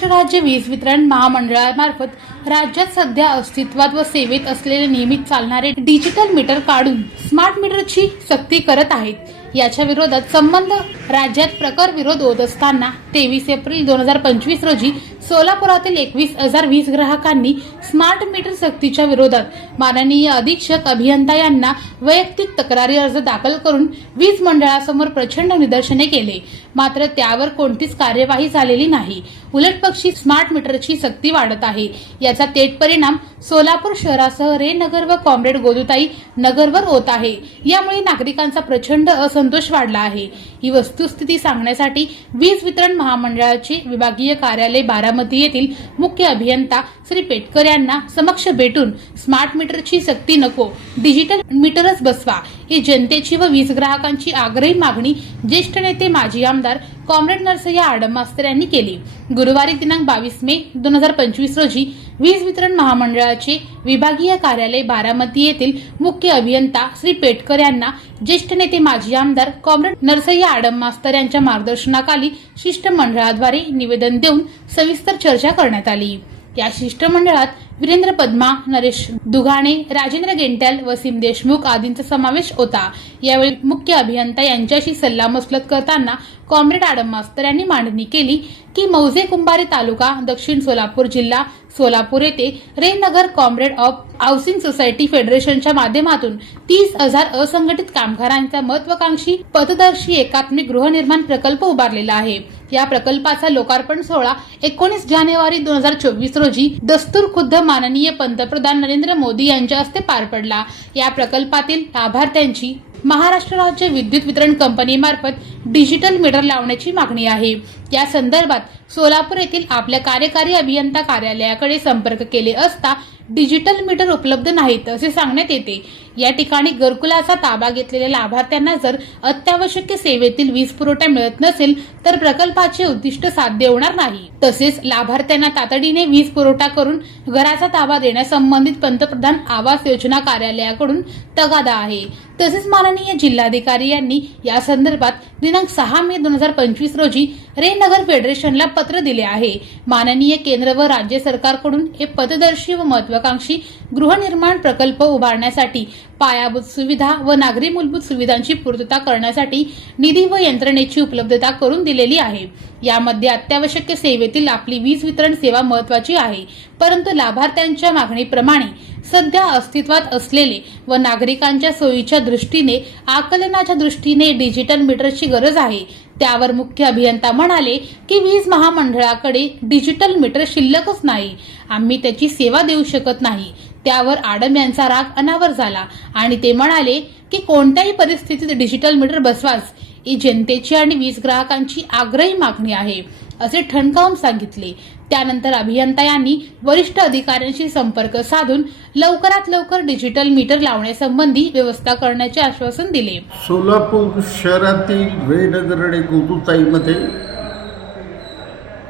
महाराष्ट्र राज्य वीज वितरण महामंडळामार्फत राज्यात सध्या अस्तित्वात व सेवेत असलेले नियमित चालणारे डिजिटल मीटर काढून स्मार्ट मीटरची सक्ती करत आहेत. याच्या विरोधात संबंध राज्यात प्रकर विरोध होत असताना तेवीस एप्रिल दोन हजार पंचवीस रोजी सोलापुरातील एकवीस हजार वीस ग्राहकांनी स्मार्ट मीटर सक्तीच्या विरोधात माननीय अधीक्षक अभियंता यांना वैयक्तिक तक्रारी अर्ज दाखल करून वीज मंडळासमोर प्रचंड निदर्शने केले. मात्र त्यावर कोणतीच कार्यवाही झालेली नाही. उलटपक्षी स्मार्ट मीटरची सक्ती वाढत आहे. याचा थेट परिणाम सोलापूर शहरासह रे नगर व कॉम्रेड गोदुताई नगरवर होत आहे. यामुळे नागरिकांचा प्रचंड असं असंतोष वाढला आहे. ही वस्तुस्थिती सांगण्यासाठी वीज वितरण महामंडळाचे विभागीय कार्यालय बारामती येथील मुख्य अभियंता श्री पेटकर यांना समक्ष भेटून स्मार्ट मीटरची सक्ती नको डिजिटल मीटरच बसवा ही जनतेची व वीज ग्राहकांची आग्रही मागणी ज्येष्ठ नेते माजी आमदार कॉम्रेड नरसय्या आडम मास्तर यांनी केली. गुरुवारी दिनांक बावीस मे दोन हजार पंचवीस रोजी वीज वितरण महामंडळाचे विभागीय कार्यालय बारामती येथील मुख्य अभियंता श्री पेटकर यांना ज्येष्ठ नेते माजी आमदार कॉम्रेड नरसय्या आडम मास्तर यांच्या मार्गदर्शनाखाली शिष्टमंडळाद्वारे निवेदन देऊन सविस्तर चर्चा करण्यात आली. या शिष्टमंडळात वीरेंद्र पद्मा नरेश दुघाणे राजेंद्र गेंट्याल वसीम देशमुख आदींचा समावेश होता. यावेळी मुख्य अभियंता यांच्याशी सल्लामसलत करताना कॉम्रेड आडम मास्तर यांनी मांडणी केली की मौजे कुंभारे तालुका दक्षिण सोलापूर जिल्हा सोलापूर येथे Raynagar comrade of housing society फेडरेशनच्या माध्यमातून तीस हजार असंघटित कामगारांचा महत्वाकांक्षी पथदर्शी एकात्मिक गृहनिर्माण प्रकल्प उभारलेला आहे. या प्रकल्पाचा लोकार्पण सोहळा एकोणीस जानेवारी दोन हजार चोवीस रोजी दस्तूर खुद्द माननीय पंतप्रधान नरेंद्र मोदी यांच्या हस्ते पार पडला. या प्रकल्पातील लाभार्थ्यांची महाराष्ट्र राज्य विद्युत वितरण कंपनीमार्फत डिजिटल मीटर लावण्याची मागणी आहे. या संदर्भात सोलापूर येथील आपल्या कार्यकारी अभियंता कार्यालयाकडे संपर्क केले असता डिजिटल मीटर उपलब्ध नाहीत असे सांगण्यात येते. या ठिकाणी घरकुलाचा ताबा घेतलेल्या लाभार्थ्यांना जर अत्यावश्यक सेवेतील वीज पुरवठा मिळत नसेल तर प्रकल्पाचे उद्दिष्ट साध्य होणार नाही. तसेच लाभार्थ्यांना तातडीने वीज पुरवठा करून घराचा ताबा देण्यासंबंधित पंतप्रधान आवास योजना कार्यालयाकडून तगादा आहे. तसेच माननीय जिल्हाधिकारी यांनी या संदर्भात दिनांक सहा मे दोन हजार पंचवीस रोजी रेनगर फेडरेशनला पत्र दिले आहे. माननीय केंद्र व राज्य सरकारकडून हे पथदर्शी व महत्वाकांक्षी गृहनिर्माण प्रकल्प उभारण्यासाठी पायाभूत सुविधा व नागरी मूलभूत सुविधांची पूर्तता करण्यासाठी निधी व यंत्रणेची उपलब्धता करून दिलेली आहे. यामध्ये अत्यावश्यक सेवेतील आपली वीज वितरण सेवा महत्वाची आहे. परंतु लाभार्थ्यांच्या मागणीप्रमाणे सध्या अस्तित्वात असलेले व नागरिकांच्या सोयीच्या दृष्टीने आकलनाच्या दृष्टीने डिजिटल मीटरची गरज आहे. त्यावर मुख्य अभियंता म्हणाले की वीज महामंडळाकडे डिजिटल मीटर शिल्लकच नाही. आम्ही त्याची सेवा देऊ शकत नाही. त्यावर आडम यांचा राग अनावर झाला आणि ते म्हणाले की कोणत्याही परिस्थितीत डिजिटल मीटर बसवाच. ही जनतेची आणि वीज ग्राहकांची आग्रही मागणी आहे. असे ठणकावून सांगितले. त्यानंतर अभियंता यांनी वरिष्ठ अधिकाऱ्यांशी संपर्क साधून लवकरात लवकर डिजिटल मीटर लावण्यासंबंधी व्यवस्था करण्याचे आश्वासन दिले. सोलापूर शहरातील वेळनगर आणि गोदुताईमध्ये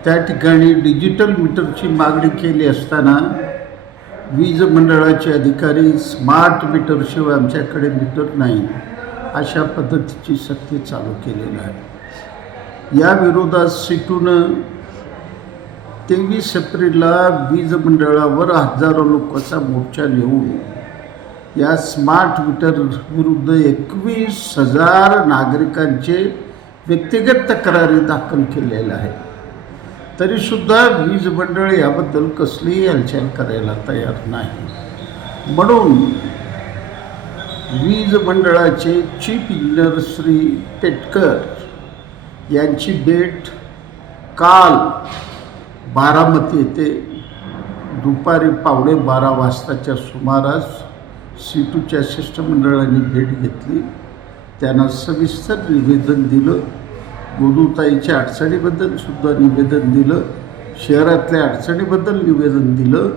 त्या ठिकाणी डिजिटल मीटरची मागणी केली असताना वीज मंडळाचे अधिकारी स्मार्ट मीटरशिवाय आमच्याकडे मीटर नाही. अशा पद्धतीची सक्ती चालू केलेली आहे. या विरोधात सिटून तेवीस एप्रिलला वीज मंडळावर हजारो लोकांचा मोर्चा नेऊन या स्मार्ट मीटर विरुद्ध एकवीस हजार नागरिकांचे व्यक्तिगत तक्रारी दाखल केलेल्या आहेत. तरीसुद्धा वीज मंडळ याबद्दल कसलीही हालचाल करायला तयार नाही. म्हणून वीज मंडळाचे चीफ इंजिनियर श्री पेटकर यांची भेट काल बारामती येथे दुपारी पावणे बारा वाजताच्या सुमारास सीटूच्या शिष्टमंडळाने भेट घेतली. त्यांना सविस्तर निवेदन दिलं. गोदूताईच्या अडचणीबद्दल सुद्धा निवेदन दिलं. शहरातल्या अडचणीबद्दल निवेदन दिलं.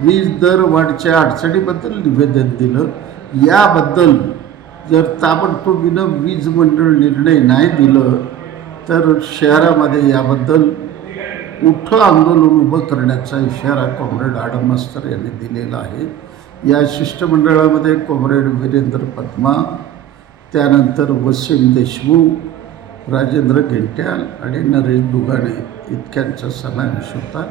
वीज दर वाढच्या अडचणीबद्दल निवेदन दिलं. याबद्दल जर ताबडतोबीनं वीज मंडळ निर्णय नाही दिलं तर शहरामध्ये याबद्दल मोठं आंदोलन उभं करण्याचा इशारा कॉम्रेड आडम मास्तर यांनी दिलेला आहे. या शिष्टमंडळामध्ये कॉम्रेड वीरेंद्र पद्मा त्यानंतर वसीम देशमुख राजेंद्र घेंट्याल आणि नरेश दुगाणे इतक्यांचा समावेश होता.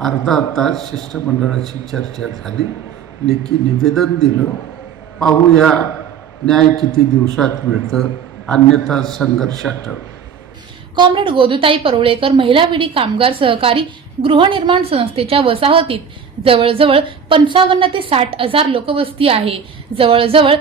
अर्धा तास शिष्टमंडळाची चर्चा झाली. लेखी निवेदन दिलं. पाहूया न्याय किती दिवसात मिळतं? अन्यथा संघर्ष आठव कॉम्रेड गोदुताई परोळेकर महिला विडी कामगार सहकारी गृहनिर्माण संस्थेच्या वसाहतीत. जवळजवळ पंचावन्न ते साठ हजार लोकवस्ती आहे. जवळजवळ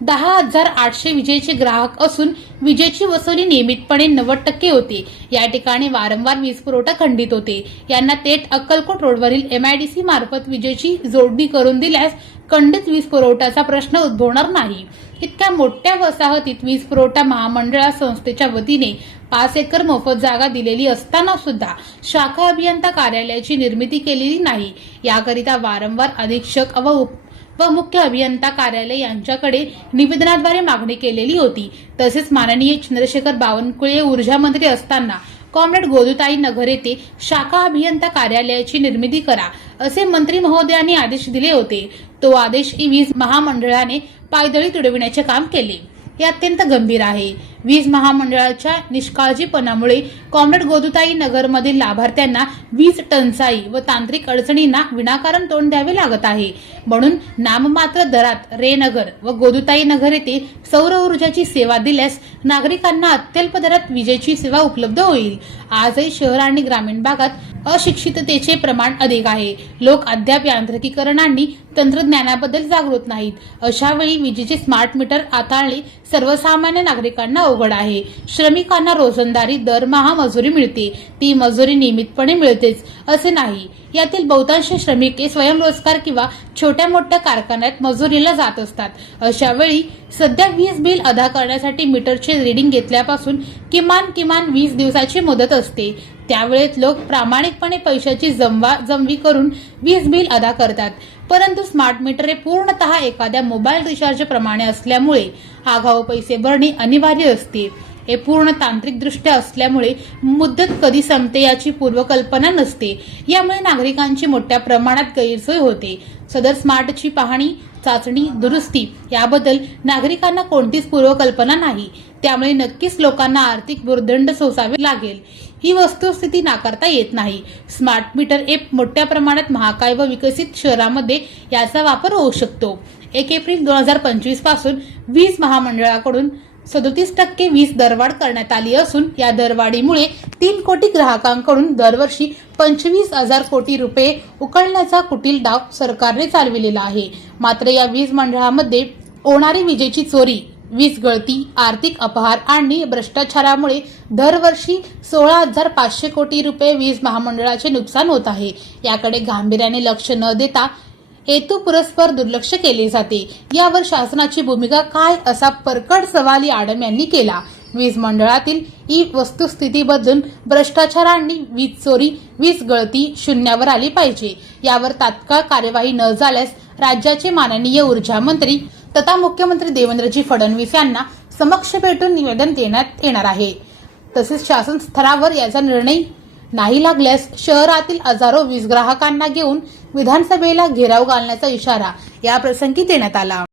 दहा हजार आठशे विजेचे ग्राहक असून विजेची वसुली नियमितपणे नव्वद टक्के होते. या ठिकाणी वारंवार वीज पुरवठा खंडित होते. यांना थेट अक्कलकोट रोडवरील एमआयडीसी मार्फत विजेची जोडणी करून दिल्यास खंडित वीज पुरवठ्याचा प्रश्न उद्भवणार नाही. इतक्या मोठ्या वसाहतीत वीज पुरवठा महामंडळा संस्थेच्या वतीने पाच एकर मोफत जागा दिलेली असताना सुद्धा शाखा अभियंता कार्यालयाची निर्मिती केलेली नाही. याकरिता वारंवार अधीक्षक व उप व मुख्य अभियंता कार्यालय यांच्याकडे निवेदनाद्वारे मागणी केलेली होती. तसेच माननीय चंद्रशेखर बावनकुळे ऊर्जा मंत्री असताना कॉम्रेड गोदुताई नगर येथे शाखा अभियंता कार्यालयाची निर्मिती करा असे मंत्री महोदयांनी आदेश दिले होते. तो आदेश ही वीज महामंडळाने पायदळी तुडविण्याचे काम केले. हे अत्यंत गंभीर आहे. वीज महामंडळाच्या निष्काळजीपणामुळे कॉम्रेड गोदुताई नगरमधील लाभार्थ्यांना वीज टंचाई व तांत्रिक अडचणींना विनाकारण तोंड द्यावे लागत आहे. म्हणून नाममात्र दरात रेनगर व गोदुताई नगर येथे सौर ऊर्जाची सेवा दिल्यास नागरिकांना अत्यल्प दरात विजेची सेवा उपलब्ध होईल. आजही शहर आणि ग्रामीण भागात अशिक्षिततेचे प्रमाण अधिक आहे. लोक अद्याप यांत्रिकीकरण आणि तंत्रज्ञानाबद्दल जागृत नाहीत. अशा वेळी विजेचे स्मार्ट मीटर हाताळणे सर्वसामान्य नागरिकांना अवघड आहे. श्रमिकांना रोजंदारी दरमहा मजुरी मिळते. ती मजुरी नियमितपणे मिळतेच असे नाही. यातील बहुतांश श्रमिक हे स्वयंरोजगार किंवा छोट्या मोठ्या कारखान्यात मजुरीला जात असतात. अशा वेळी सध्या वीज बिल अदा करण्यासाठी मीटरचे रीडिंग घेतल्यापासून किमान किमान वीस दिवसाची मुदत असते. त्यावेळेत लोक प्रामाणिकपणे पैशाची जमवा जमवी करून वीज बिल अदा करतात. परंतु स्मार्ट मीटर हे पूर्णतः एखाद्या मोबाईल रिचार्ज प्रमाणे असल्यामुळे आगाऊ पैसे भरणे अनिवार्य असते. हे पूर्ण तांत्रिकदृष्ट्या असल्यामुळे मुदत कधी संपते याची पूर्वकल्पना नसते. यामुळे नागरिकांची मोठ्या प्रमाणात गैरसोय होते. सदर स्मार्टची पाहणी चाचणी दुरुस्ती याबद्दल नागरिकांना कोणतीच पूर्वकल्पना नाही. त्यामुळे नक्कीच लोकांना आर्थिक भुर्दंड सोसावे लागेल. ही वस्तुस्थिती नाकारता येत नाही. स्मार्ट मीटर एप मोठ्या प्रमाणात महाकाय व विकसित शहरामध्ये याचा वापर होऊ शकतो. एक एप्रिल दोन हजार पंचवीसपासून वीज महामंडळाकडून सदोतीस टक्के वीज दरवाढ करण्यात आली असून या दरवाढीमुळे तीन कोटी ग्राहकांकडून दरवर्षी पंचवीस हजार कोटी रुपये उकळण्याचा कुटील डाव सरकारने चालविलेला आहे. मात्र या वीज मंडळामध्ये होणारी विजेची चोरी वीज गळती आर्थिक अपहार आणि भ्रष्टाचारामुळे दरवर्षी सोळा हजार पाचशे कोटी रुपये वीज महामंडळाचे नुकसान होत आहे. याकडे गांभीर्याने लक्ष न देता हेतू पुरस्पर दुर्लक्ष केले जाते. यावर शासनाची भूमिका काय असा परकड सवाल आडम यांनी केला. वीज मंडळातील ही वस्तुस्थिती बदलून भ्रष्टाचार आणि वीज चोरी वीज गळती शून्यावर आली पाहिजे. यावर तात्काळ कार्यवाही न झाल्यास राज्याचे माननीय ऊर्जा मंत्री तथा मुख्यमंत्री देवेंद्रजी फडणवीस यांना समक्ष भेटून निवेदन देण्यात येणार आहे. तसेच शासन स्तरावर याचा निर्णय नाही लागल्यास शहरातील हजारो वीज ग्राहकांना घेऊन विधानसभेला घेराव घालण्याचा इशारा या प्रसंगी देण्यात आला.